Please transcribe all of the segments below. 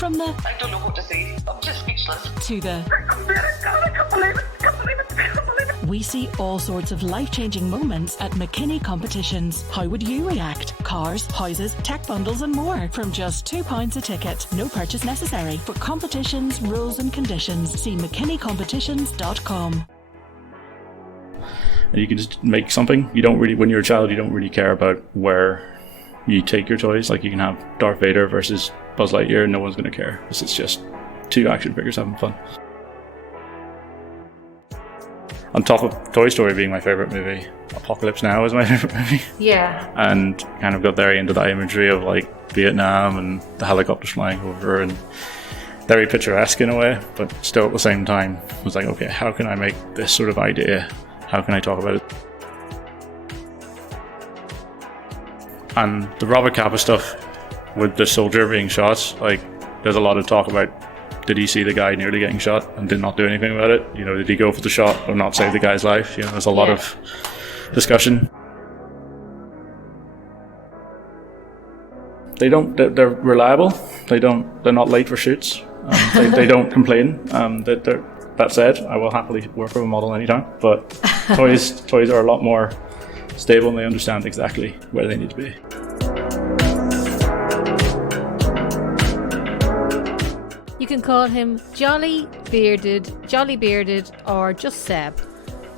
From the I don't know what to say. I'm just speechless. to the I can't believe it. we see all sorts of life-changing moments at McKinney Competitions. How would you react? Cars, houses, tech bundles and more from just £2 a ticket. No purchase necessary. For competitions, rules and conditions, see mckinneycompetitions.com. And you can just make something. You don't really, when you're a child, you don't really care about where you take your toys. Like you can have Darth Vader versus Buzz Lightyear and no one's going to care. Because it's just two action figures having fun. On top of Toy Story being my favourite movie, Apocalypse Now is my favourite movie. Yeah. And kind of got very into that imagery of like Vietnam and the helicopters flying over and very picturesque in a way, but still at the same time was like, okay, how can I make this sort of idea? How can I talk about it? And the Robert Capa stuff with the soldier being shot, like there's a lot of talk about, did he see the guy nearly getting shot and did not do anything about it? You know, did he go for the shot or not save the guy's life? You know, there's a lot of discussion. They're reliable. They're not late for shoots. They don't complain. That said, I will happily work with a model anytime, but toys are a lot more stable and they understand exactly where they need to be. You can call him Jolly Bearded, or just Seb.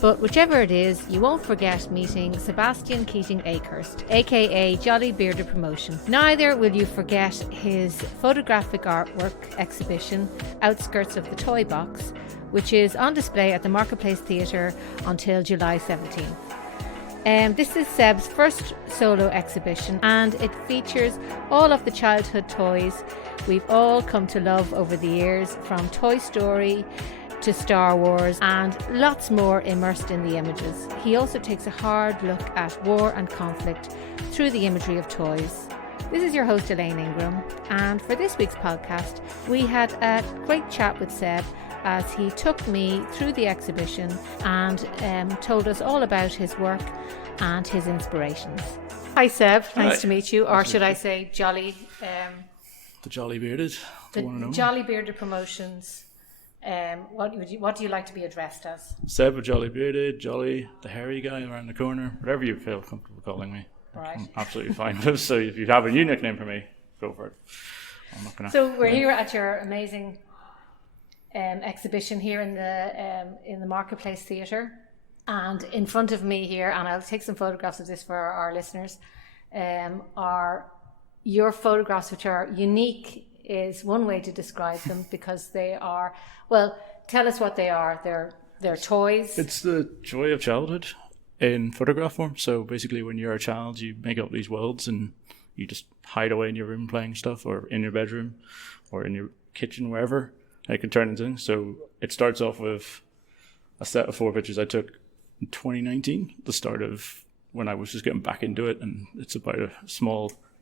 But whichever it is, you won't forget meeting Sebastian Keating Akehurst, aka Jolly Bearded Promotion. Neither will you forget his photographic artwork exhibition, Outskirts of the Toy Box, which is on display at the Marketplace Theatre until July 17th. This is Seb's first solo exhibition and it features all of the childhood toys we've all come to love over the years, from Toy Story to Star Wars and lots more immersed in the images. He also takes a hard look at war and conflict through the imagery of toys. This is your host Elaine Ingram, and for this week's podcast we had a great chat with Seb as he took me through the exhibition and told us all about his work and his inspirations. Hi Seb, nice to meet you, or should I say Jolly... The Jolly Bearded, the one and only. Jolly Bearded Promotions. What do you like to be addressed as? Seb, a Jolly Bearded, Jolly, the hairy guy around the corner, whatever you feel comfortable calling me. Right. I'm absolutely fine with. So if you have a new nickname for me, go for it. I'm not gonna. So we're here at your amazing exhibition here in the Marketplace Theatre, and in front of me here, and I'll take some photographs of this for our listeners, are your photographs, which are unique is one way to describe them, because they are, well, tell us what they are. They're toys. It's the joy of childhood in photograph form. So basically when you're a child, you make up these worlds and you just hide away in your room playing stuff, or in your bedroom or in your kitchen, wherever. It can turn into things. So it starts off with a set of 4 pictures I took in 2019, the start of when I was just getting back into it. And it's about a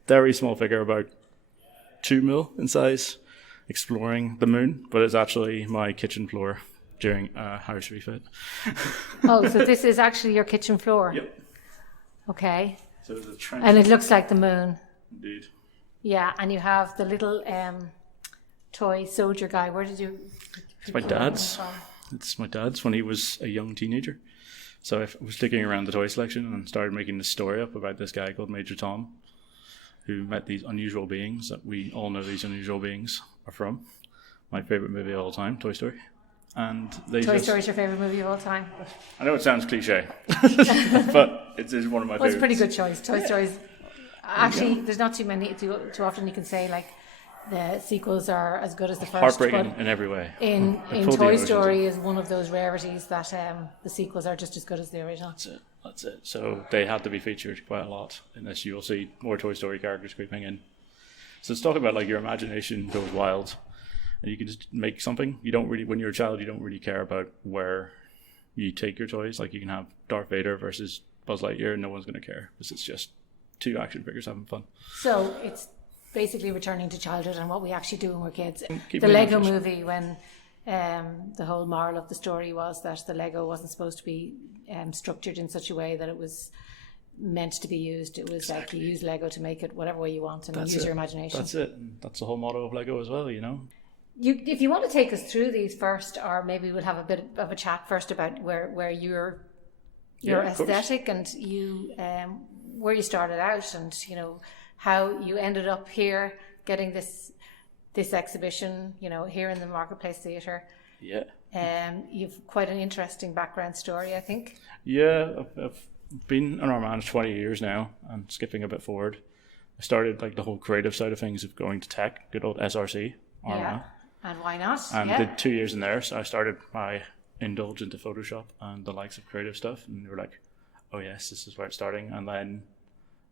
very small figure, about 2 mil in size, exploring the moon, but it's actually my kitchen floor during a house refit. Oh, so this is actually your kitchen floor? Yep. Okay. So there's a trench. And it looks like the moon. Indeed. Yeah, and you have the little toy soldier guy. Where did you... It's my dad's. It's my dad's when he was a young teenager. So I was digging around the toy selection and started making this story up about this guy called Major Tom, who met these unusual beings that we all know these unusual beings are from. My favourite movie of all time, Toy Story. And Toy Story is your favourite movie of all time? I know it sounds cliche, but it is one of my favourites. It's a pretty good choice. Toy Story's... Actually, there's not too often you can say, like, the sequels are as good as the first. Heartbreaking in every way. In Toy Story is one of those rarities that the sequels are just as good as the original. That's it. So they had to be featured quite a lot in this. You'll see more Toy Story characters creeping in. So it's talking about like your imagination goes wild, and you can just make something. You don't really, when you're a child, you don't really care about where you take your toys. Like you can have Darth Vader versus Buzz Lightyear, and no one's going to care because it's just two action figures having fun. So it's basically returning to childhood and what we actually do when we're kids. The Lego movie, when the whole moral of the story was that the Lego wasn't supposed to be structured in such a way that it was meant to be used. It was like you use Lego to make it whatever way you want and use your imagination. That's it. And that's the whole motto of Lego as well, you know. If you want to take us through these first, or maybe we'll have a bit of a chat first about where your aesthetic and you where you started out, and you know how you ended up here getting this exhibition, you know, here in the Marketplace Theatre. Yeah. You've quite an interesting background story, I think. Yeah, I've been an Armand 20 years now, and skipping a bit forward, I started like the whole creative side of things of going to tech, good old SRC, Armagh. Yeah, and why not? And did 2 years in there, so I started my indulge into Photoshop and the likes of creative stuff, and we were like, oh yes, this is where it's starting, and then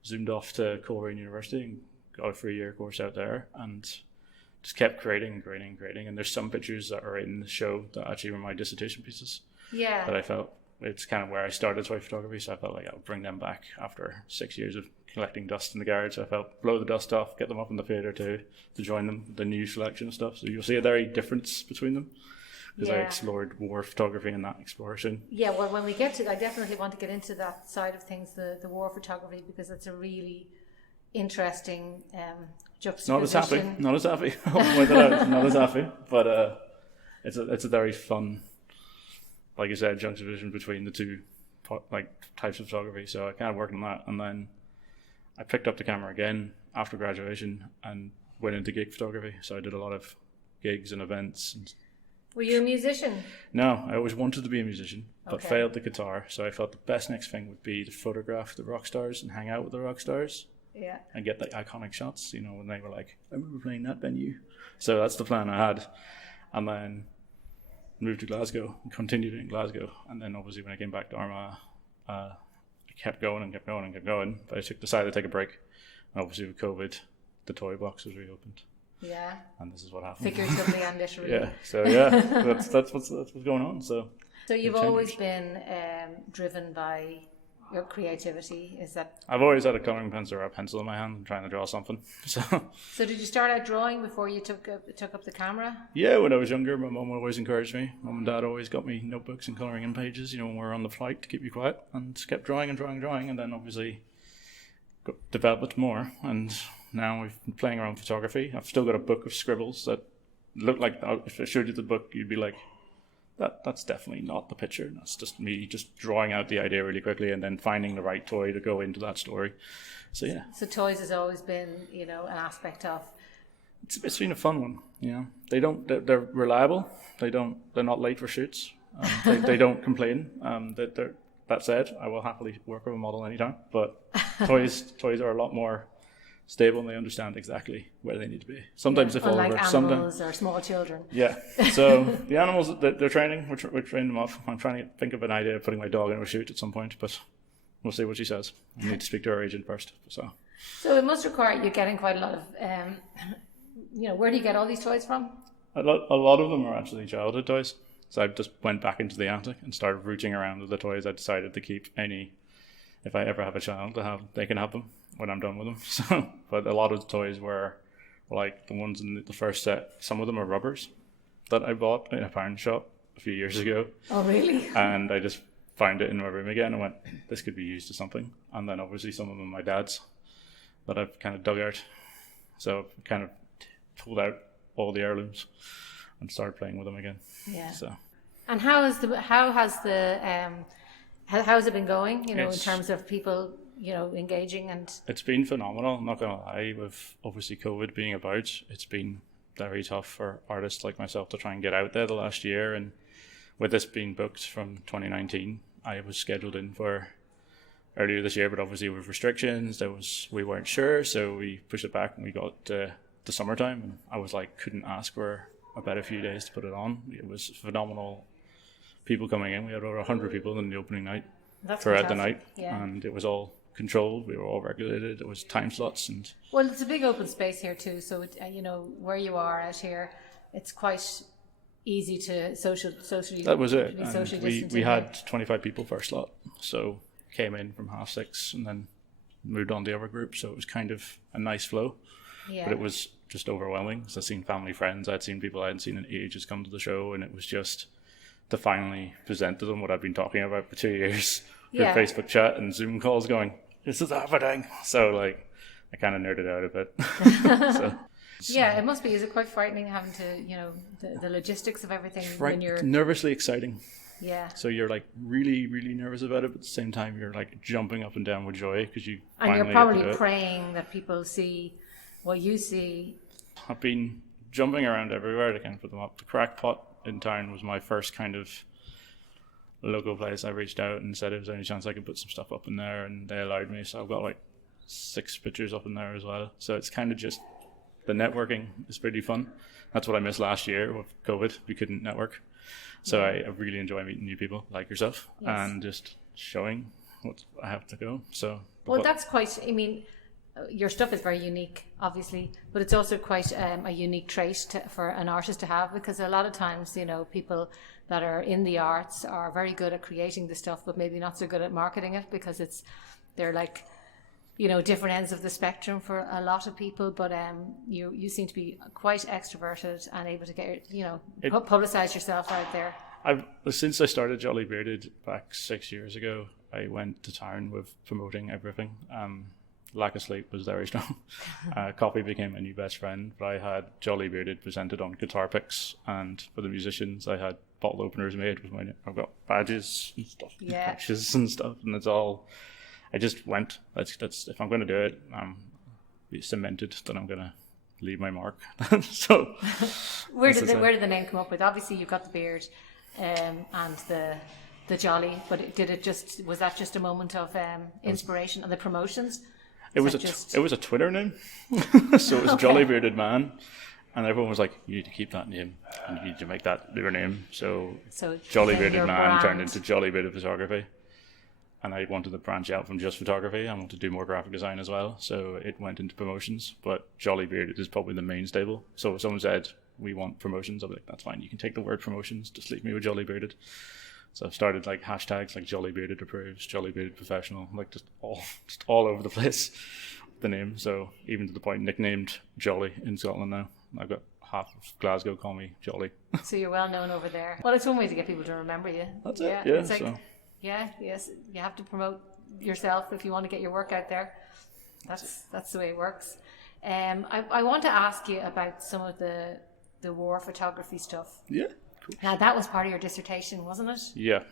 zoomed off to Capa University and got a 3-year course out there, and just kept creating, and there's some pictures that are in the show that actually were my dissertation pieces. Yeah. That I felt it's kind of where I started toy photography, so I felt like I would bring them back after 6 years of collecting dust in the garage. So I felt blow the dust off, get them up in the theatre to join them, the new selection of stuff. So you'll see a very difference between them, because I explored war photography in that exploration. Yeah, well, when we get to, I definitely want to get into that side of things, the war photography, because it's a really interesting juxtaposition. Not as happy. I'll point that out. Not as happy, but it's a very fun, like I said, juxtaposition between the two like types of photography. So I kind of worked on that, and then I picked up the camera again after graduation and went into gig photography. So I did a lot of gigs and events. Were you a musician? No, I always wanted to be a musician, but failed the guitar. So I felt the best next thing would be to photograph the rock stars and hang out with the rock stars. Yeah. And get the iconic shots, you know, when they were like, I remember playing that venue. So that's the plan I had. And then moved to Glasgow and continued in Glasgow. And then obviously when I came back to Armagh, I kept going. But I decided to take a break. And obviously with COVID, the toy box was reopened. Yeah. And this is what happened. Figuratively and literally. Yeah. So that's what's going on. So you've always been driven by your creativity, is that? I've always had a coloring pencil or a pencil in my hand trying to draw something. So did you start out drawing before you took up the camera? Yeah, when I was younger, my mum always encouraged me. Mum and dad always got me notebooks and colouring in pages, you know, when we were on the flight to keep you quiet, and kept drawing, and then obviously developed more. And now we've been playing around with photography. I've still got a book of scribbles that look like, if I showed you the book, you'd be like, that's definitely not the picture. That's just me just drawing out the idea really quickly and then finding the right toy to go into that story. So yeah. So toys has always been, you know, an aspect of. It's been a fun one. You know, they're reliable. They're not late for shoots. They don't complain. That said, I will happily work with a model anytime. But toys are a lot more stable, and they understand exactly where they need to be. Sometimes they fall over. Unlike animals or small children. Yeah. So the animals that they're training, we're training them off. I'm trying to think of an idea of putting my dog in a shoot at some point, but we'll see what she says. I need to speak to her agent first. So it must require you getting quite a lot of, you know, where do you get all these toys from? A lot of them are actually childhood toys. So I just went back into the attic and started rooting around with the toys. I decided to keep any, if I ever have a child, they can have them when I'm done with them. So, but a lot of the toys were like the ones in the first set. Some of them are rubbers that I bought in a pound shop a few years ago. Oh, really? And I just found it in my room again and went, this could be used to something. And then obviously some of them are my dad's that I've kind of dug out. So I've kind of pulled out all the heirlooms and started playing with them again. Yeah. So. And how has it been going? You know, in terms of people, you know, engaging and. It's been phenomenal. I'm not gonna lie. With obviously COVID being about, it's been very tough for artists like myself to try and get out there the last year. And with this being booked from 2019, I was scheduled in for earlier this year, but obviously with restrictions, we weren't sure, so we pushed it back and we got the summertime. And I was like, couldn't ask for a better few days to put it on. It was phenomenal. People coming in. We had over 100 people in the opening night. That's throughout fantastic. The night, and it was all controlled. We were all regulated. It was time slots and. Well, it's a big open space here too. So you know where you are out here, it's quite easy to socially. That was it. And we had 25 people per slot, so came in from 6:30 and then moved on to the other group. So it was kind of a nice flow, but it was just overwhelming. So I'd seen family, friends. I'd seen people I hadn't seen in ages come to the show, and it was just. To finally present to them what I've been talking about for 2 years through Facebook chat and Zoom calls going, this is happening. So like, I kind of nerded out a bit. So, Yeah, it must be. Is it quite frightening having to, the logistics of everything when you're... nervously exciting. Yeah. So you're like really, really nervous about it, but at the same time you're like jumping up and down with joy because you And finally you're probably get to do it. praying that people see what you see. I've been jumping around everywhere to kind of put them up. The Crackpot in town was my first kind of local place. I reached out and said if there's any chance I could put some stuff up in there, and they allowed me. So I've got like 6 pictures up in there as well. So it's kind of just the networking is pretty fun. That's what I missed last year with COVID. We couldn't network. So I really enjoy meeting new people like yourself and just showing what I have to go. So Well, that's quite, your stuff is very unique, obviously, but it's also quite a unique trait for an artist to have, because a lot of times, people that are in the arts are very good at creating the stuff, but maybe not so good at marketing it, because they're like, different ends of the spectrum for a lot of people. But you seem to be quite extroverted and able to get, publicize yourself out there. Since I started Jolly Bearded back 6 years ago, I went to town with promoting everything. Lack of sleep was very strong. Capa became my new best friend, but I had Jolly Bearded presented on guitar picks, and for the musicians I had bottle openers made with I've got badges and stuff, and patches and stuff, and it's all, I just went, that's if I'm going to do it, be cemented that I'm going to leave my mark. So where did the name come up with? Obviously you've got the beard and the jolly, but was that just a moment of inspiration and the promotions? It was a Twitter name. So it was Jolly Bearded Man, and everyone was like, you need to keep that name and you need to make that your name. So Jolly Bearded Man turned into Jolly Bearded Photography, and I wanted to branch out from just photography. I wanted to do more graphic design as well, so it went into promotions, but Jolly Bearded is probably the main stable. So if someone said we want promotions, I'll be like, that's fine, you can take the word promotions, just leave me with Jolly Bearded. So I've started like hashtags like Jolly Bearded Approves, Jolly Bearded Professional, like just all over the place, the name. So even to the point nicknamed Jolly in Scotland now. I've got half of Glasgow call me Jolly. So you're well known over there. Well, it's one way to get people to remember you. That's it. Yeah. It's like, yes, you have to promote yourself if you want to get your work out there. That's the way it works. I want to ask you about some of the war photography stuff. Yeah. Now, that was part of your dissertation, wasn't it? Yeah.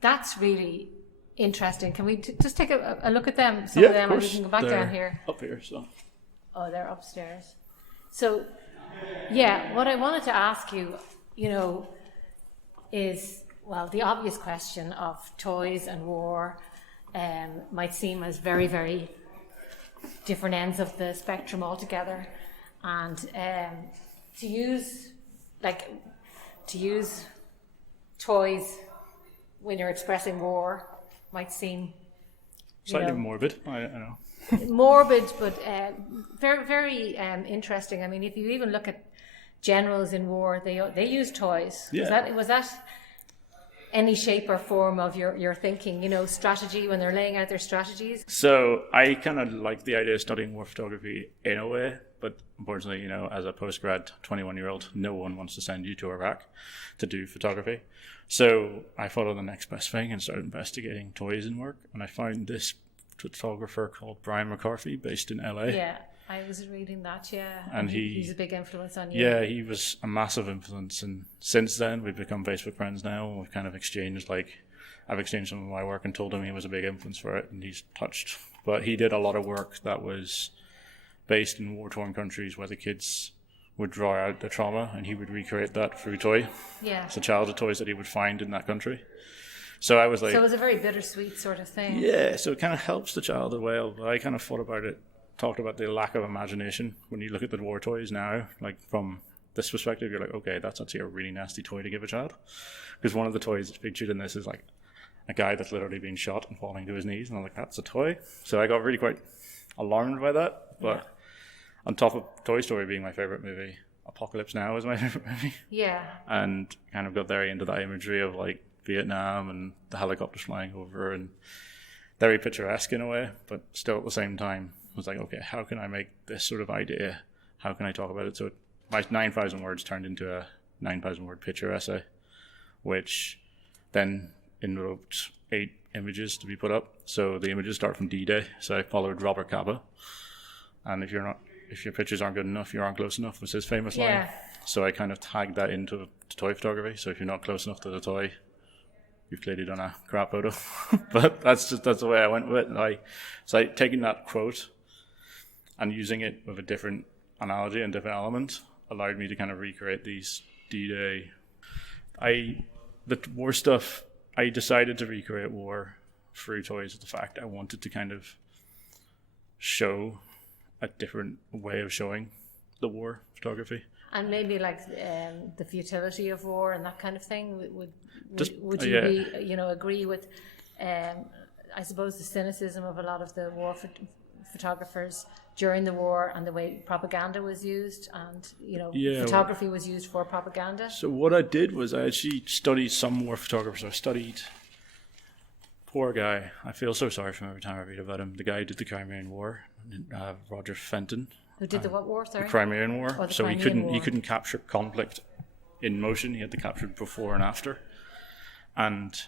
That's really interesting. Can we just take a look at them? Some of them, and we can go back down here. Up here, so. Oh, they're upstairs. So, what I wanted to ask you, is, well, the obvious question of toys and war might seem as very, very different ends of the spectrum altogether. And to use toys when you're expressing war might seem slightly morbid. I know. Morbid, but very, very interesting. I mean, if you even look at generals in war, they use toys. Yeah. Was that any shape or form of your thinking? Strategy when they're laying out their strategies. So I kind of like the idea of studying war photography in a way. But unfortunately, as a post-grad 21-year-old, no one wants to send you to Iraq to do photography. So I followed the next best thing and started investigating toys and work. And I found this photographer called Brian McCarthy based in LA. Yeah, I was reading that, And he's a big influence on you. Yeah, he was a massive influence. And since then, we've become Facebook friends now. And we've kind of exchanged, I've exchanged some of my work and told him he was a big influence for it. And he's touched. But he did a lot of work that was based in war-torn countries where the kids would draw out the trauma and he would recreate that through toy. Yeah. So childhood toys that he would find in that country. So I was like... So it was a very bittersweet sort of thing. Yeah, so it kind of helps the child as well. But I kind of thought about it, talked about the lack of imagination. When you look at the war toys now, from this perspective, you're like, okay, that's actually a really nasty toy to give a child. Because one of the toys featured in this is like a guy that's literally being shot and falling to his knees. And I'm like, that's a toy. So I got really quite alarmed by that. But on top of Toy Story being my favourite movie, Apocalypse Now is my favourite movie. Yeah. And kind of got very into that imagery of Vietnam and the helicopters flying over, and very picturesque in a way, but still at the same time I was like, okay, how can I make this sort of idea? How can I talk about it? So my 9,000 words turned into a 9,000 word picture essay, which then invoked 8 images to be put up. So the images start from D-Day. So I followed Robert Capa. And if your pictures aren't good enough, you aren't close enough, was his famous line. So I kind of tagged that into toy photography. So if you're not close enough to the toy, you've clearly done a crap photo. But that's the way I went with it. So taking that quote and using it with a different analogy and different element allowed me to kind of recreate these D-Day. The war stuff, I decided to recreate war through toys with the fact I wanted to kind of show a different way of showing the war photography. And maybe like the futility of war and that kind of thing. Would you agree with, I suppose, the cynicism of a lot of the war photographers during the war and the way propaganda was used and, photography was used for propaganda? So what I did was I actually studied some war photographers. I studied, poor guy, I feel so sorry for him every time I read about him. The guy who did the Crimean War, Roger Fenton. Who did the what war, sorry? The Crimean War. Oh, the so Crimean War. He couldn't capture conflict in motion. He had to capture it before and after. And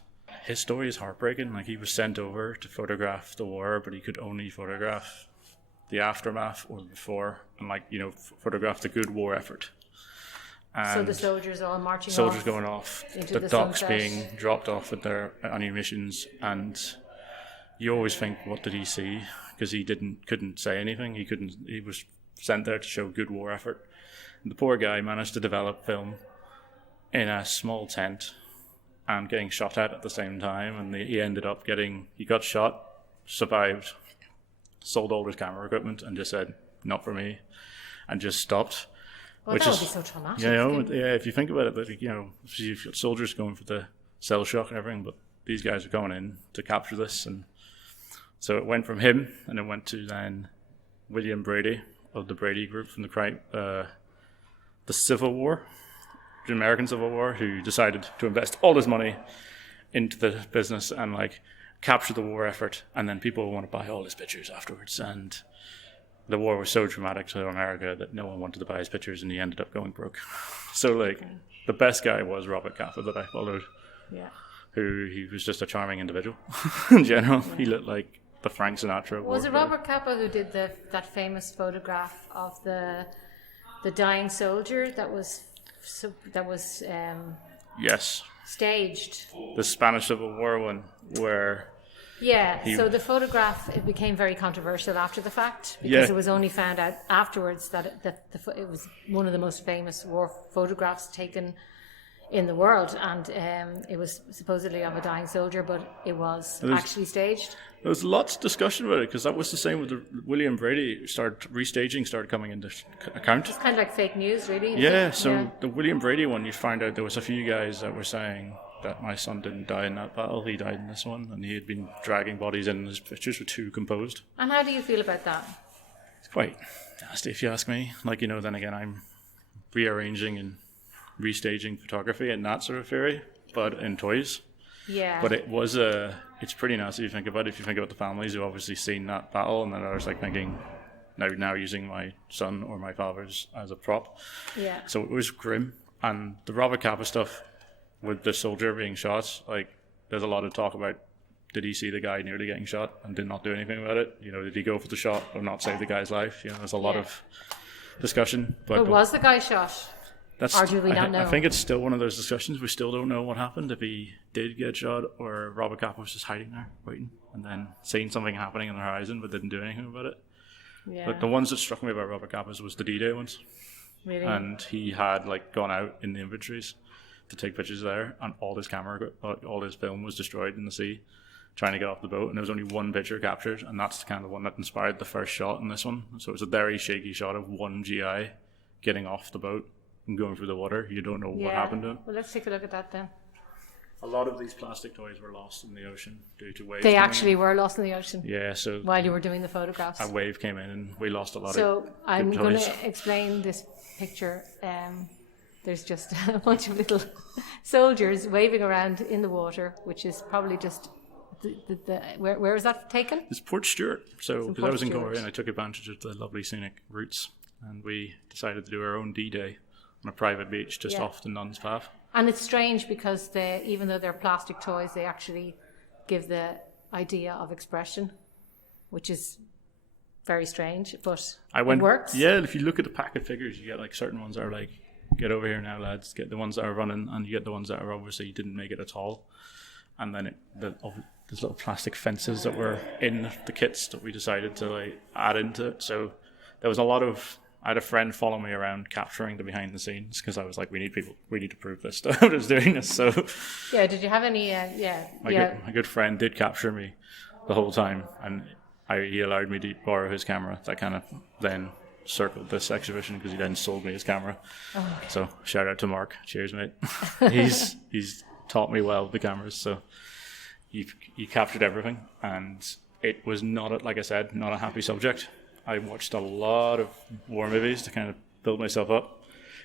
his story is heartbreaking. Like, he was sent over to photograph the war, but he could only photograph the aftermath or before, and photograph the good war effort. And so the soldiers all marching soldiers off going off, into the sunset. docks being dropped off with their ammunitions, and you always think, what did he see? Because he couldn't say anything. He was sent there to show good war effort. And the poor guy managed to develop film in a small tent and getting shot at the same time, and he got shot, survived, sold all his camera equipment and just said, not for me, and just stopped. Well, that would be so traumatic. If you think about it, you've got soldiers going for the cell shock and everything, but these guys are going in to capture this. And so it went from him, and it went to then William Brady of the Brady Group from the Civil War, the American Civil War, who decided to invest all his money into the business and capture the war effort, and then people want to buy all his pictures afterwards. And the war was so traumatic to America that no one wanted to buy his pictures, and he ended up going broke. So the best guy was Robert Capa that I followed. Yeah. He was just a charming individual in general. Yeah. He looked like the Frank Sinatra. Was it Robert Capa who did that famous photograph of the dying soldier that was yes, staged? The Spanish Civil War one, where so the photograph, it became very controversial after the fact because it was only found out afterwards that it was one of the most famous war photographs taken in the world, and it was supposedly of a dying soldier, but it was actually staged. There was lots of discussion about it because that was the same with the William Brady. Restaging started coming into account. It's kind of like fake news, really. The William Brady one, you find out there was a few guys that were saying that my son didn't die in that battle, he died in this one, and he had been dragging bodies in, and his pictures were too composed. And how do you feel about that? It's quite nasty, if you ask me. Then again, I'm rearranging and restaging photography and that sort of theory, but in toys. Yeah. But it's pretty nasty if you think about it. If you think about the families who obviously seen that battle, and then I was thinking, now using my son or my father's as a prop. Yeah. So it was grim. And the Robert Capa stuff with the soldier being shot, there's a lot of talk about, did he see the guy nearly getting shot and did not do anything about it? Did he go for the shot or not save the guy's life? There's a lot of discussion. But was the guy shot? Or do we not know? I think it's still one of those discussions. We still don't know what happened, if he did get shot or Robert Capa was just hiding there, waiting, and then seeing something happening on the horizon but didn't do anything about it. Yeah. But the ones that struck me about Robert Capa's was the D-Day ones. Really? And he had gone out in the inventories to take pictures there, and all his film was destroyed in the sea trying to get off the boat, and there was only one picture captured, and that's the kind of one that inspired the first shot in this one. So it was a very shaky shot of one GI getting off the boat and going through the water. You don't know what happened to him. Well, let's take a look at that then. A lot of these plastic toys were lost in the ocean due to waves. They actually were lost in the ocean? Yeah, so... while you were doing the photographs? A wave came in and we lost a lot of So I'm going to explain this picture. There's just a bunch of little soldiers waving around in the water, which is probably just... Where is that taken? It's Port Stewart. So, because I was in Galway and I took advantage of the lovely scenic routes, and we decided to do our own D-Day on a private beach just off the Nuns Path. And it's strange because even though they're plastic toys, they actually give the idea of expression, which is very strange, but it works. Yeah, if you look at the packet figures, you get like certain ones that are like, get over here now, lads, get the ones that are running, and you get the ones that are obviously didn't make it at all. And then there's little plastic fences that were in the kits that we decided to like add into it. So there was I had a friend follow me around capturing the behind the scenes because I was like, we need to prove this stuff. I was doing this. So yeah, did you have any? My good friend did capture me the whole time, and he allowed me to borrow his camera. That kind of then circled this exhibition because he then sold me his camera. Oh, okay. So shout out to Mark. Cheers, mate. he's taught me well with the cameras. So he captured everything, and it was not, like I said, not a happy subject. I watched a lot of war movies to kind of build myself up,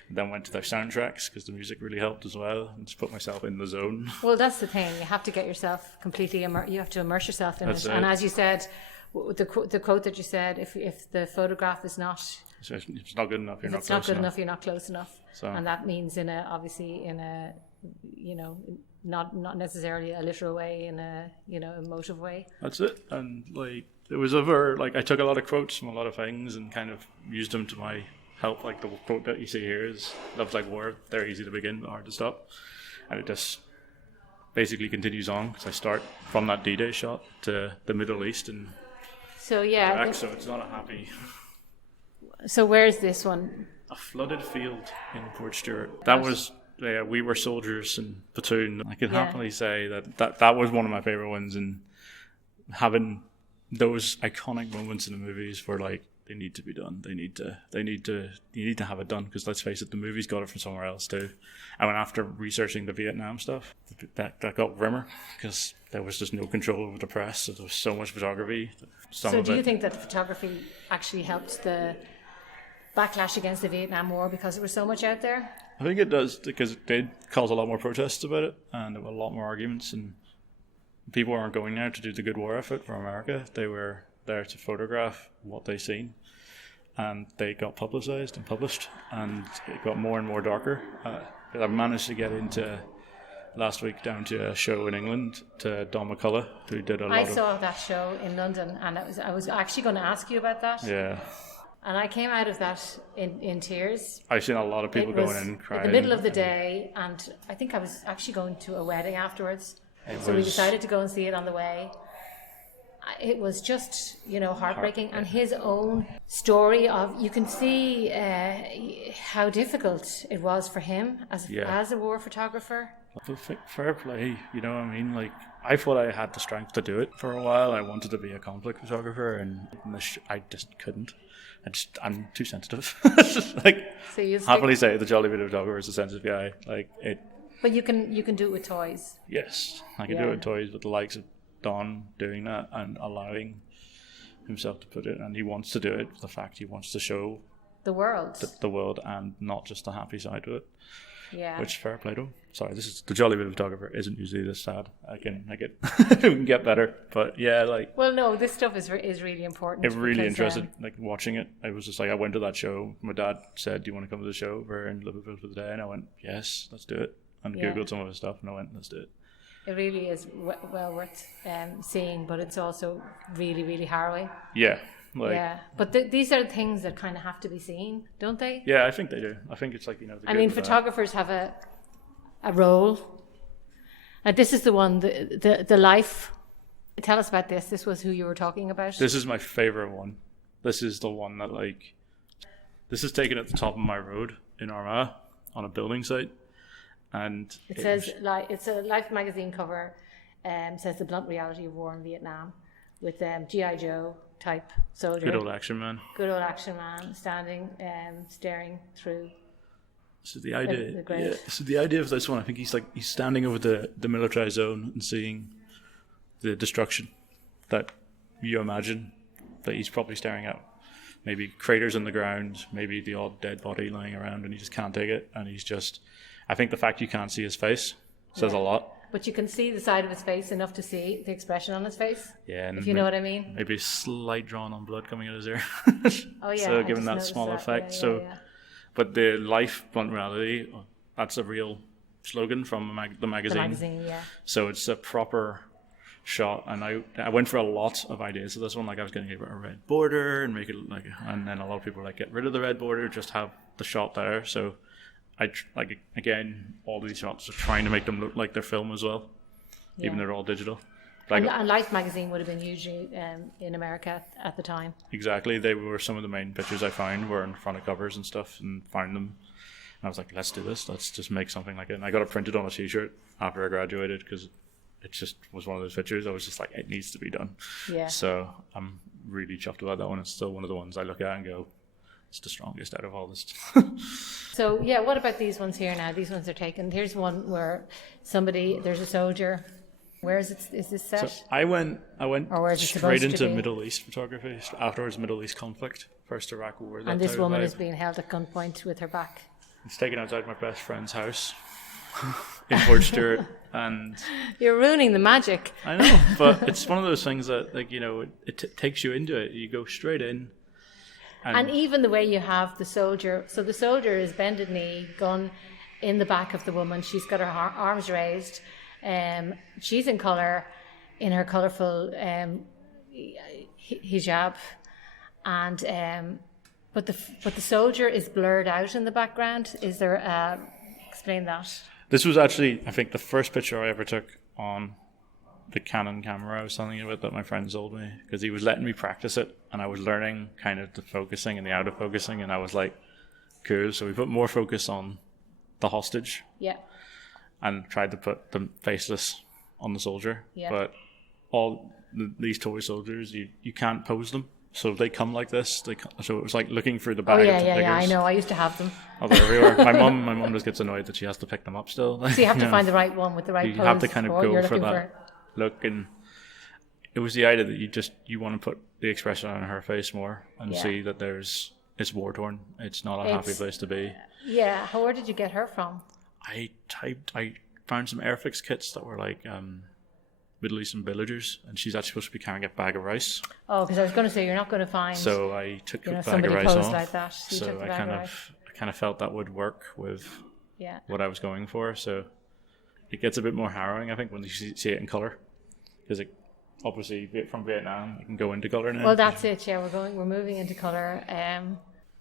and then went to their soundtracks because the music really helped as well, and just put myself in the zone. Well, that's the thing. You have to get yourself completely you have to immerse yourself in it. And as you said, the quote that you said, if the photograph is not... It's not good enough, you're not close enough. It's not good enough, you're not close enough. So. And that means not necessarily a literal way, in a emotive way. That's it. And like it was over, like I took a lot of quotes from a lot of things and kind of used them to my help. Like the quote that you see here is, "Love's like war, they're easy to begin but hard to stop," and it just basically continues on because I start from that D-Day shot to the Middle East and so Iraq, so it's not a happy. So where's this one? A flooded field in Port Stewart. That was. Yeah, we were soldiers and platoon. I can happily say that was one of my favorite ones, and having those iconic moments in the movies where like they need to be done. You need to have it done because let's face it, the movies got it from somewhere else too. And when after researching the Vietnam stuff, that got grimmer because there was just no control over the press. So there was so much photography. So do you think that the photography actually helped the backlash against the Vietnam War because there was so much out there? I think it does because it did cause a lot more protests about it, and there were a lot more arguments, and people weren't going there to do the good war effort for America. They were there to photograph what they seen, and they got publicized and published, and it got more and more darker. I managed to get into last week down to a show in England to Don McCullough, who did a lot I saw that show in London, and I was actually going to ask you about that. Yeah. And I came out of that in tears. I've seen a lot of people going in and crying. In the middle of the day, and I think I was actually going to a wedding afterwards. So we decided to go and see it on the way. It was just, heartbreaking. And his own story of, you can see how difficult it was for him as a war photographer. Fair play, you know what I mean? Like, I thought I had the strength to do it for a while. I wanted to be a conflict photographer, and I just couldn't. I'm too sensitive. So you happily say the jolly bit of photographer is a sensitive guy. Like it. But you can do it with toys. Yes, I can do it with toys. With the likes of Don doing that and allowing himself to put it, and he wants to do it. The fact he wants to show the world, the world, and not just the happy side of it. Yeah. Which fair play to him. Sorry, this is the jolly bit of photographer isn't usually this sad. I get we can get better, but yeah, like. Well, no, this stuff is really important. It really interested, like watching it. I was just like, I went to that show. My dad said, "Do you want to come to the show? We're in Liverpool for the day," and I went, "Yes, let's do it." And googled some of his stuff, and I went, "Let's do it." It really is well worth seeing, but it's also really, really harrowing. Yeah. But these are things that kind of have to be seen, don't they? Yeah, I think they do. I think it's like, photographers have a role. This is the one, the life. Tell us about this. This was who you were talking about. This is my favorite one. This is the one that this is taken at the top of my road in Armagh on a building site, and it says it's a Life magazine cover. Says the blunt reality of war in Vietnam, with G.I. Joe type soldier. Good old action man. Standing, staring through. So the idea, So the idea of this one, I think he's standing over the militarized zone and seeing the destruction that you imagine that he's probably staring at. Maybe craters in the ground, maybe the odd dead body lying around, and he just can't take it. And he's just, I think the fact you can't see his face says a lot. But you can see the side of his face enough to see the expression on his face. Yeah, and if you know what I mean. Maybe a slight drawn on blood coming out of his ear. Oh yeah. So giving that small effect. But the life blunt reality, that's a real slogan from the magazine. The magazine, yeah. So it's a proper shot, and I went for a lot of ideas of this one. Like I was going to give it a red border and make it like, and then a lot of people were like, get rid of the red border, just have the shot there. So like again, all these shots are trying to make them look like they're film as well, even though they're all digital. And Life magazine would have been huge in America at the time. Exactly, they were some of the main pictures I found were in front of covers and stuff, and found them. And I was like, let's do this. Let's just make something like it. And I got it printed on a T-shirt after I graduated because it just was one of those pictures. I was just like, it needs to be done. Yeah. So I'm really chuffed about that one. It's still one of the ones I look at and go, it's the strongest out of all this. So yeah, what about these ones here now? These ones are taken. Here's one where there's a soldier. Where is it? Is this set? So I went straight into be? Middle East photography. Afterwards, Middle East conflict, first Iraq War. And this woman is being held at gunpoint with her back. It's taken outside my best friend's house in Portstewart, and you're ruining the magic. I know, but it's one of those things that, like, you know, it takes you into it. You go straight in. And even the way you have the soldier. So the soldier is bended knee, gun in the back of the woman. She's got her arms raised. She's in colour, in her colourful hijab, and but the soldier is blurred out in the background. Is there? Explain that. This was actually, I think, the first picture I ever took on the Canon camera I was telling you about that my friend sold me, because he was letting me practice it, and I was learning kind of the focusing and the out of focusing, and I was like, cool. So we put more focus on the hostage. Yeah. And tried to put the faceless on the soldier. Yeah. But these toy soldiers, you can't pose them. So they come like this. So it was like looking through the bag of the figures. Yeah, I know. I used to have them. Oh, they're everywhere. My mum just gets annoyed that she has to pick them up still. So you have to find the right one with the right pose. You have to kind of go for that look. And it was the idea that you want to put the expression on her face more and see that it's war-torn. It's not a happy place to be. Yeah. Where did you get her from? I found some Airfix kits that were like Middle Eastern villagers, and she's actually supposed to be carrying a bag of rice. Oh, because I was going to say you're not going to find. So I took a bag of rice off. Like that. So I kind of felt that would work with what I was going for. So it gets a bit more harrowing, I think, when you see it in color, because it obviously from Vietnam you can go into color now. Well, that's it. Yeah, we're moving into color.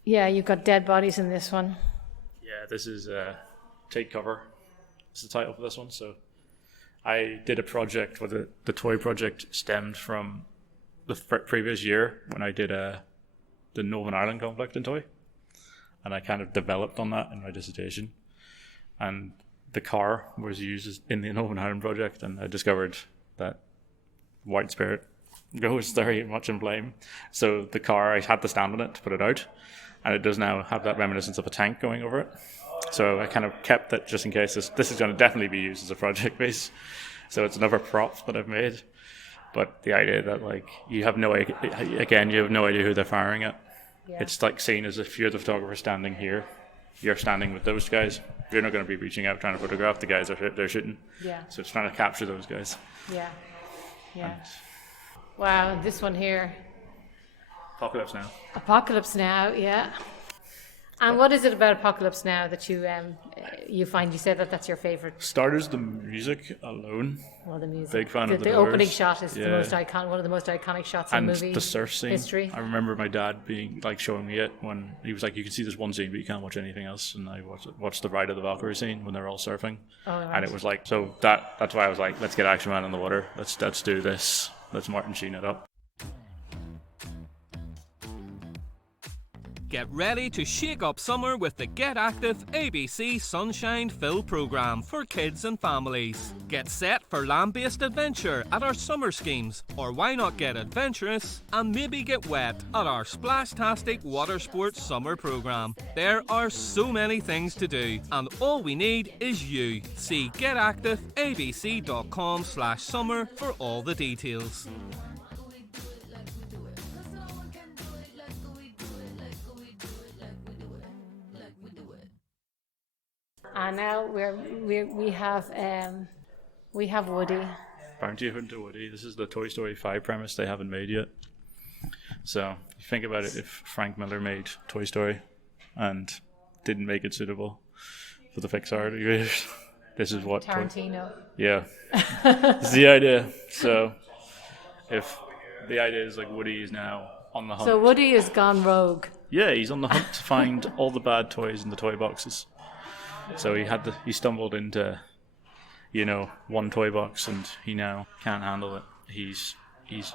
Yeah, you've got dead bodies in this one. Yeah, this is. Take cover. It's the title for this one. So I did a project where the toy project stemmed from the previous year when I did the Northern Ireland conflict in toy, and I kind of developed on that in my dissertation. And the car was used in the Northern Ireland project, and I discovered that white spirit goes very much in blame. So the car, I had to stand on it to put it out, and it does now have that reminiscence of a tank going over it. So I kind of kept that just in case this is going to definitely be used as a project base. So it's another prop that I've made. But the idea that, like, you have no idea who they're firing at. Yeah. It's like seen as if you're the photographer standing here, you're standing with those guys. You're not going to be reaching out trying to photograph the guys they're shooting. Yeah. So it's trying to capture those guys. Yeah. Yeah. Wow, this one here. Apocalypse Now. Apocalypse Now, yeah. And what is it about Apocalypse Now that you find? You said that's your favourite. Starters, the music alone. Well, the music. Big fan of the opening shot is the most one of the most iconic shots in movie and the surf scene. History. I remember my dad being like showing me it when he was like, "You can see this one scene, but you can't watch anything else." And I watched the Ride of the Valkyrie scene when they're all surfing, and it was like, so that's why I was like, "Let's get Action Man in the water. Let's do this. Let's Martin Sheen it up." Get ready to shake up summer with the Get Active ABC Sunshine Fill programme for kids and families. Get set for land-based adventure at our summer schemes, or why not get adventurous and maybe get wet at our Splashtastic Water Sports Summer programme. There are so many things to do, and all we need is you. See getactiveabc.com/summer for all the details. And now we have Woody. Bounty Hunter Woody. This is the Toy Story 5 premise they haven't made yet. So you think about it, if Frank Miller made Toy Story and didn't make it suitable for the Pixar creators, this is what... Tarantino. Yeah. This is the idea. So if the idea is like Woody is now on the hunt. So Woody has gone rogue. Yeah, he's on the hunt to find all the bad toys in the toy boxes. So he stumbled into, one toy box, and he now can't handle it. He's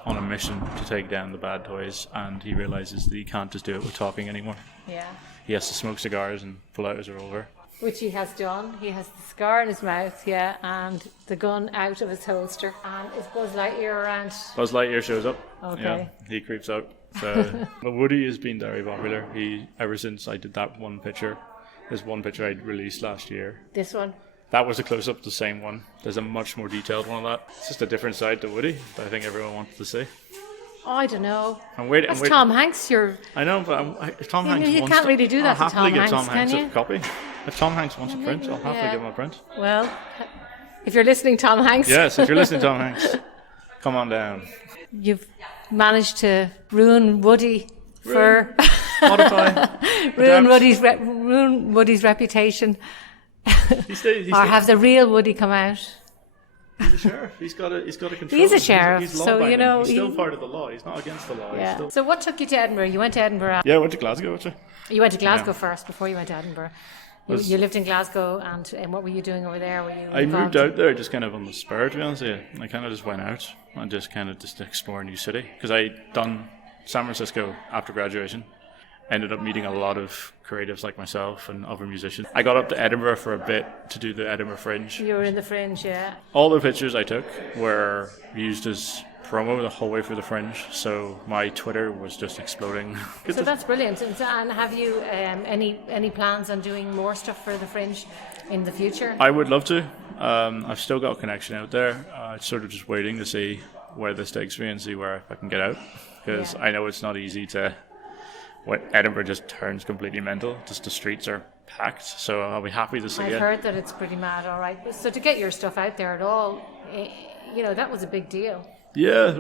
on a mission to take down the bad toys, and he realizes that he can't just do it with talking anymore. Yeah. He has to smoke cigars and pull out his revolver. Which he has done. He has the cigar in his mouth, yeah, and the gun out of his holster. And is Buzz Lightyear around? Buzz Lightyear shows up. Okay. Yeah, he creeps out. So, but Woody has been very popular. Ever since I did that one picture, there's one picture I released last year. This one? That was a close-up, the same one. There's a much more detailed one of that. It's just a different side to Woody that I think everyone wants to see. Oh, I don't know. That's Tom Hanks. I know, but if Tom Hanks you wants can't really do that to I'll Tom happily Hanks, give Tom Hanks can you? a copy. If Tom Hanks wants a print, I'll happily give him a print. Well, if you're listening, Tom Hanks. Yes, if you're listening, Tom Hanks, come on down. You've managed to ruin Woody Modify. ruin Woody's reputation. Or have the real Woody come out. He's a sheriff. He's got a control. He's a sheriff, he's so he's still part of the law. He's not against the law. Yeah. So what took you to Edinburgh? You went to Edinburgh. Yeah, I went to Glasgow actually. You went to Glasgow first before you went to Edinburgh. You lived in Glasgow, and what were you doing over there? Were you I moved out there just kind of on the spur, to be honest with you. I kind of just went out and just explore a new city. Because I'd done San Francisco after graduation. Ended up meeting a lot of creatives like myself and other musicians. I got up to Edinburgh for a bit to do the Edinburgh Fringe. You were in the Fringe, yeah. All the pictures I took were used as promo the whole way through the Fringe, so my Twitter was just exploding. So that's brilliant. And have you any plans on doing more stuff for the Fringe in the future? I would love to. I've still got a connection out there. Sort of just waiting to see where this takes me and see where I can get out. Because I know it's not easy to... Edinburgh just turns completely mental. Just the streets are packed, so I'll be happy to see it. I've heard that it's pretty mad, all right. So to get your stuff out there at all, that was a big deal. Yeah,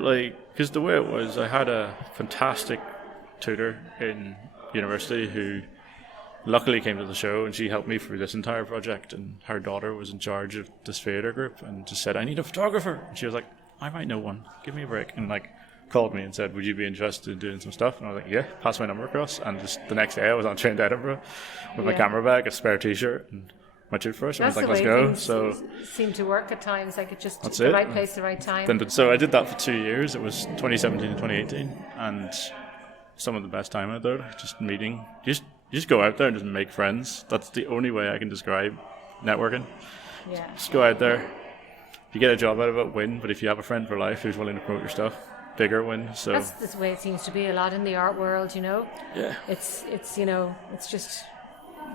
because the way it was, I had a fantastic tutor in university who luckily came to the show, and she helped me through this entire project, and her daughter was in charge of this theatre group and just said, I need a photographer. And she was like, I might know one. Give me a break. And called me and said, would you be interested in doing some stuff? And I was like, yeah, pass my number across. And just the next day I was on a train to Edinburgh with my camera bag, a spare t-shirt, and my toothbrush. And I was like, let's go. So seem to work at times, like it's that's the it. right place, the right time. So I did that for 2 years. It was 2017 and 2018, and some of the best time out there. Just meeting, you just go out there and just make friends. That's the only way I can describe networking. Yeah. Just go out there. If you get a job out of it, win. But if you have a friend for life who's willing to promote your stuff, bigger win. So that's the way it seems to be a lot in the art world, Yeah. It's just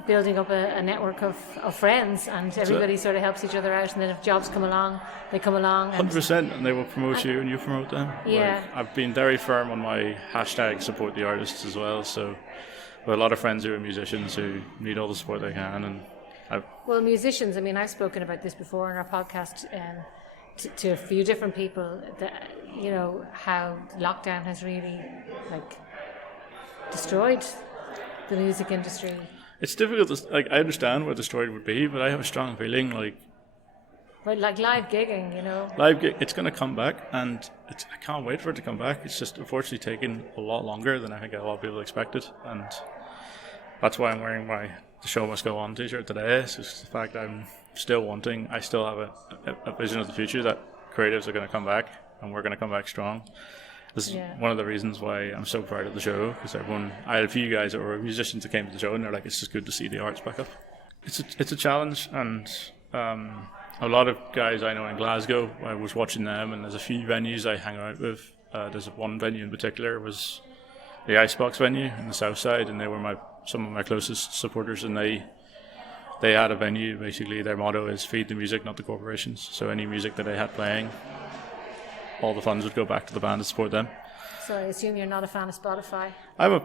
building up a network of friends, and everybody sort of helps each other out, and then if jobs come along, they come along. 100%, and they will promote you and you promote them. Yeah. I've been very firm on my hashtag support the artists as well, so with a lot of friends who are musicians who need all the support they can. And well, musicians, I've spoken about this before in our podcast to a few different people, that how lockdown has really destroyed the music industry. It's difficult to, I understand what destroyed would be, but I have a strong feeling live gigging, live gig, it's going to come back, and I can't wait for it to come back. It's just unfortunately taken a lot longer than I think a lot of people expected, and that's why I'm wearing my "The Show Must Go On" t-shirt today. It's just the fact I still have a vision of the future that creatives are going to come back, and we're going to come back strong. This is one of the reasons why I'm so proud of the show, because I had a few guys that were musicians that came to the show, and they're like, it's just good to see the arts back up. It's a challenge, and a lot of guys I know in Glasgow, I was watching them, and there's a few venues I hang out with. There's one venue in particular, was the Icebox venue in the south side, and they were some of my closest supporters, and they had a venue. Basically their motto is feed the music, not the corporations. So any music that they had playing, all the funds would go back to the band to support them. So I assume you're not a fan of Spotify? I'm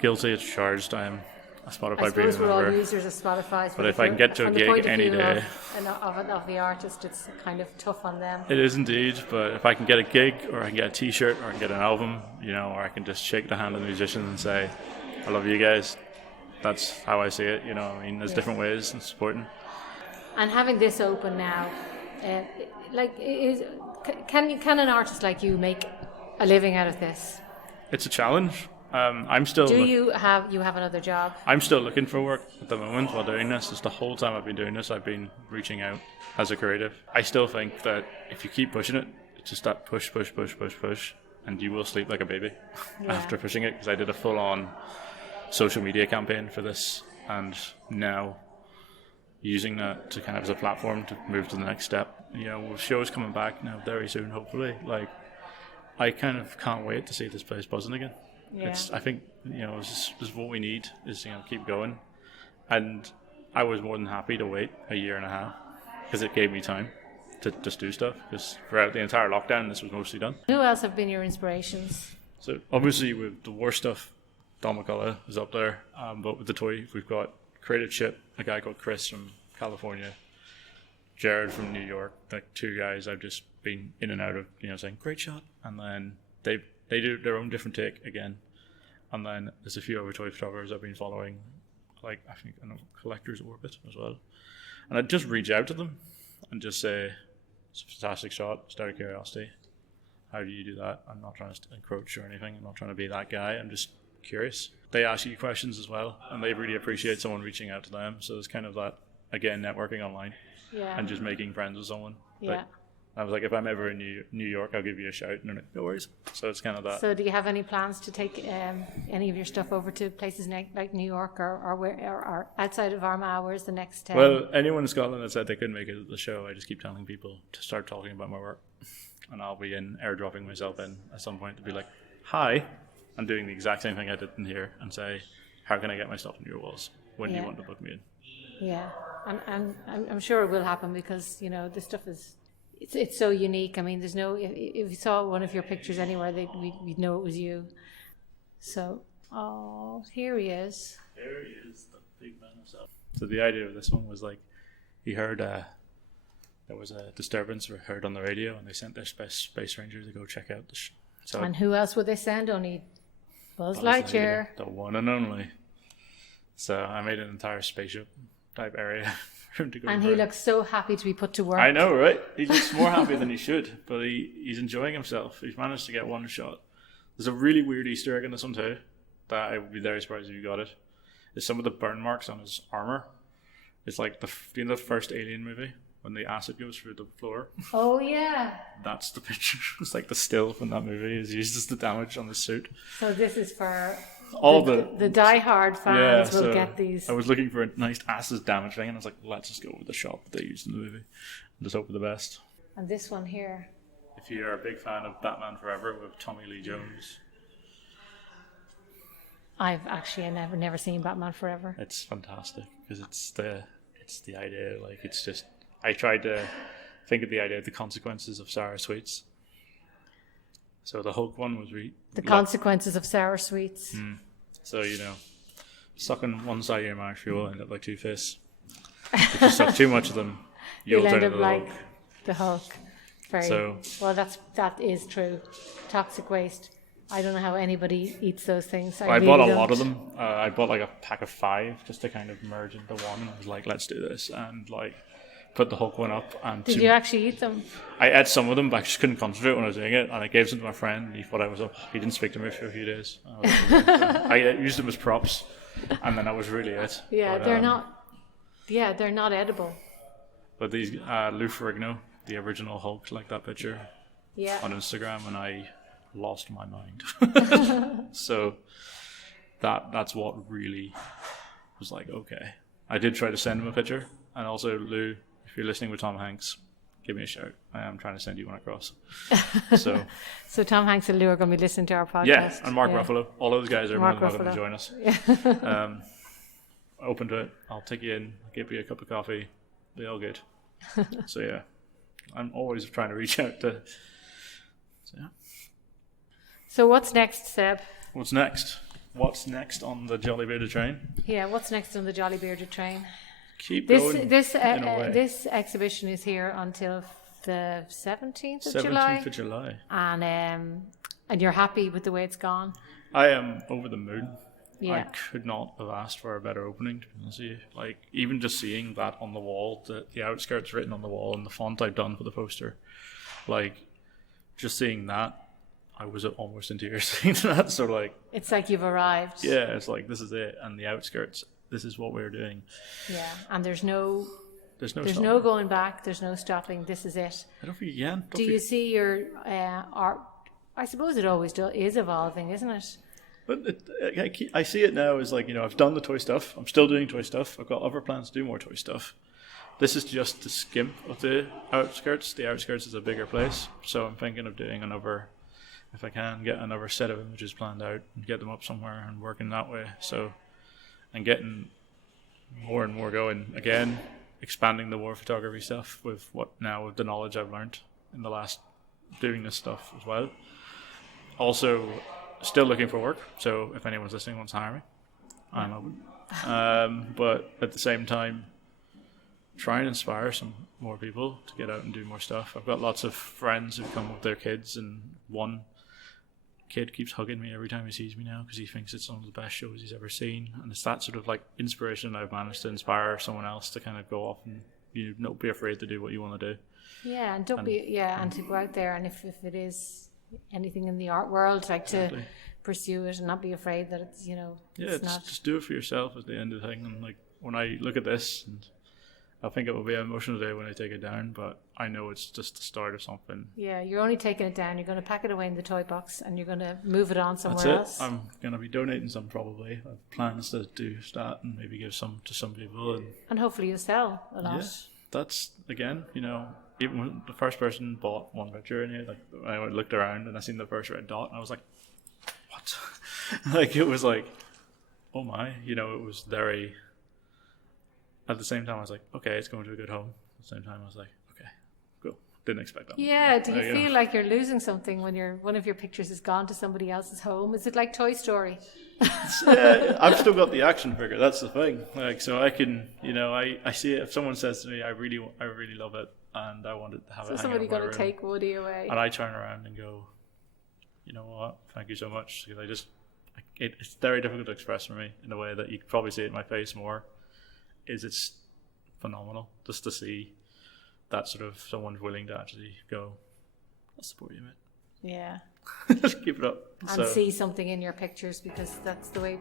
guilty as charged. I am a Spotify I suppose premium we're all member. users of Spotify. But if I can get to a gig any day... Of the artist, it's kind of tough on them. It is indeed, but if I can get a gig, or I can get a t-shirt, or I can get an album, or I can just shake the hand of the musician and say, I love you guys. That's how I see it, There's different ways in supporting. And having this open now, can an artist like you make a living out of this? It's a challenge. I'm still. You have another job? I'm still looking for work at the moment while doing this. It's the whole time I've been doing this, I've been reaching out as a creative. I still think that if you keep pushing it, it's just that push, and you will sleep like a baby after pushing it. Because I did a full-on social media campaign for this, and now using that to kind of as a platform to move to the next step. You know, with shows coming back now very soon, hopefully. Like, I kind of can't wait to see this place buzzing again. Yeah. I think, you know, this is what we need, is, you know, keep going. And I was more than happy to wait a year and a half because it gave me time to just do stuff, because throughout the entire lockdown this was mostly done. Who else have been your inspirations? So obviously with the war stuff, Don McCullough is up there, but with the toy we've got Creative Chip, a guy called Chris from California, Jared from New York, like two guys I've just been in and out of, you know, saying great shot, and then they do their own different take again. And then there's a few other toy photographers I've been following, like I know Collector's Orbit as well. And I'd just reach out to them and just say, it's a fantastic shot, just out of curiosity. How do you do that? I'm not trying to encroach or anything. I'm not trying to be that guy. I'm just curious. They ask you questions as well, and they really appreciate someone reaching out to them. So there's kind of that, again, networking online and just making friends with someone. Yeah. Like, I was like, if I'm ever in New York, I'll give you a shout. And they're like, no worries. So it's kind of that. So do you have any plans to take any of your stuff over to places like New York or outside of Armagh? Where's the next town? Well, anyone in Scotland that said they couldn't make it to the show, I just keep telling people to start talking about my work. And I'll be airdropping myself in at some point to be like, hi, I'm doing the exact same thing I did in here, and say, how can I get my stuff on your walls? When do you want to book me in? Yeah, and I'm sure it will happen, because, you know, this stuff is... It's so unique. I mean, there's no... If you saw one of your pictures anywhere, we'd know it was you. So, here he is. There he is, the big man himself. So the idea of this one was like, he heard there was a disturbance heard on the radio, and they sent their space ranger to go check out the show. So And who else would they send? Only Buzz Lightyear. The one and only. So I made an entire spaceship type area for him to go. And he looks so happy to be put to work. I know, right? He looks more happy than he should, but he's enjoying himself. He's managed to get one shot. There's a really weird Easter egg in this one too, that I would be very surprised if you got it. Is some of the burn marks on his armor. It's like the first Alien movie, when the acid goes through the floor. Oh, yeah. That's the picture. It's like the still from that movie is used as the damage on the suit. So this is for all the die-hard fans will get these. I was looking for a nice acid damage thing, and I was like, let's just go with the shot that they used in the movie and just hope for the best. And this one here. If you're a big fan of Batman Forever with Tommy Lee Jones. I've actually never seen Batman Forever. It's fantastic because it's the idea, like, it's just, I tried to think of the idea of the consequences of sour sweets. So the Hulk one was the consequences of sour sweets. So, you know, sucking one side of your mouth, you will end up like Two-Face. If you suck too much of them, you'll end turn up into the like Hulk. the Hulk. Well, that is true. Toxic waste. I don't know how anybody eats those things. I bought a lot of them. I bought like a pack of 5 just to kind of merge into one. I was like, let's do this, and like put the Hulk one up. And did you actually eat them? I ate some of them, but I just couldn't concentrate when I was doing it. And I gave some to my friend, and he thought I was up. He didn't speak to me for a few days. I used them as props, and then that was really it. Yeah, but, they're not. Yeah, they're not edible. But these Lou Ferrigno, the original Hulk, like that picture on Instagram, and I lost my mind. So that's what really was like, okay. I did try to send him a picture, and also, Lou, if you're listening with Tom Hanks, give me a shout. I am trying to send you one across. So Tom Hanks and Lou are going to be listening to our podcast. Yeah, and Mark Ruffalo. All those guys are more than welcome to join us. Open to it. I'll take you in, give you a cup of coffee. Be all good. So yeah, I'm always trying to reach out to. So yeah. So what's next, Seb? What's next? What's next on the Jolly Bearded train? Yeah, what's next on the Jolly Bearded train? Keep going. This exhibition is here until the 17th of July. 17th of July. And you're happy with the way it's gone? I am over the moon. Yeah. I could not have asked for a better opening, to be honest with you. Like, even just seeing that on the wall, the outskirts written on the wall and the font I've done for the poster, like, just seeing that, I was almost in tears seeing that. So, like, It's like you've arrived. yeah, it's like, this is it. And the outskirts, this is what we're doing. Yeah. And there's no Stopping. no going back. There's no stopping. This is it. I don't think you can. Do you see your art? I suppose it always is evolving, isn't it? But I see it now as like, you know, I've done the toy stuff. I'm still doing toy stuff. I've got other plans to do more toy stuff. This is just the skimp of the outskirts. The outskirts is a bigger place. So I'm thinking of doing another, if I can, get another set of images planned out and get them up somewhere and working that way. So, and getting more and more going. Again, expanding the war photography stuff with with the knowledge I've learned in the last doing this stuff as well. Also, still looking for work, so if anyone's listening wants to hire me, I'm open. But at the same time, try and inspire some more people to get out and do more stuff. I've got lots of friends who come with their kids, and one kid keeps hugging me every time he sees me now because he thinks it's one of the best shows he's ever seen. And it's that sort of like inspiration I've managed to inspire someone else to kind of go off and, you know, not be afraid to do what you want to do. Yeah, and and to go out there, and if it is anything in the art world, like to pursue it and not be afraid that it's, you know, it's not. Just do it for yourself at the end of the thing. And like, when I look at this, and I think it will be an emotional day when I take it down, but I know it's just the start of something. Yeah, you're only taking it down. You're going to pack it away in the toy box and you're going to move it on somewhere That's else. it. I'm going to be donating some probably. I have plans to do that and maybe give some to some people. And hopefully you'll sell a lot. Yeah, that's, again, you know, even when the first person bought one picture in here, like, I looked around and I seen the first red dot and I was like, what? Like, it was like, oh my, you know, it was very, at the same time I was like, okay, it's going to a good home. At the same time I was like, okay, cool. Didn't expect that. Yeah, do you feel like you're losing something when one of your pictures has gone to somebody else's home? Is it like Toy Story? I've still got the action figure, that's the thing. Like, so I can, you know, I see it, if someone says to me, I really love it, and I wanted to have it. So somebody got to take Woody away. And I turn around and go, you know what? Thank you so much. Because it's very difficult to express for me in a way that you could probably see it in my face more. It's phenomenal just to see that sort of someone's willing to actually go, I'll support you, mate. Yeah. Just keep it up. And see something in your pictures, because that's the way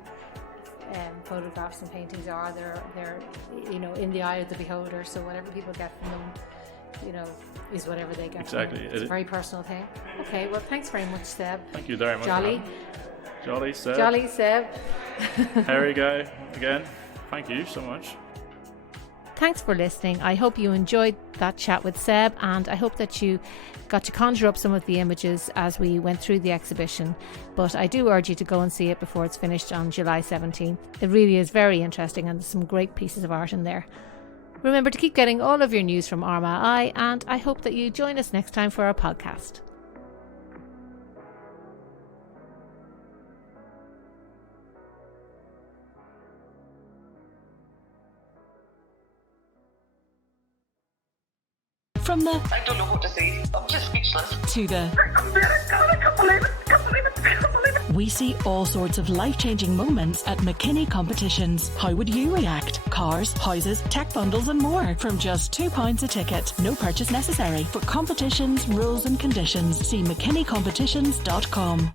photographs and paintings are. They're you know, in the eye of the beholder. So whatever people get from them, you know, is whatever they get. Exactly. From them. It's a very personal thing. Okay, well, thanks very much, Seb. Thank you very much. Jolly Seb. Jolly Seb. Hairy guy again. Thank you so much. Thanks for listening. I hope you enjoyed that chat with Seb, and I hope that you got to conjure up some of the images as we went through the exhibition. But I do urge you to go and see it before it's finished on July 17th. It really is very interesting, and there's some great pieces of art in there. Remember to keep getting all of your news from Armagh Eye, and I hope that you join us next time for our podcast. From the I don't know what to say. I'm just speechless. to the, I can't believe it. Can't believe it. Can't believe it. we see all sorts of life-changing moments at McKinney Competitions. How would you react? Cars, houses, tech bundles and more from just £2 a ticket. No purchase necessary. For competitions, rules and conditions, see mckinneycompetitions.com.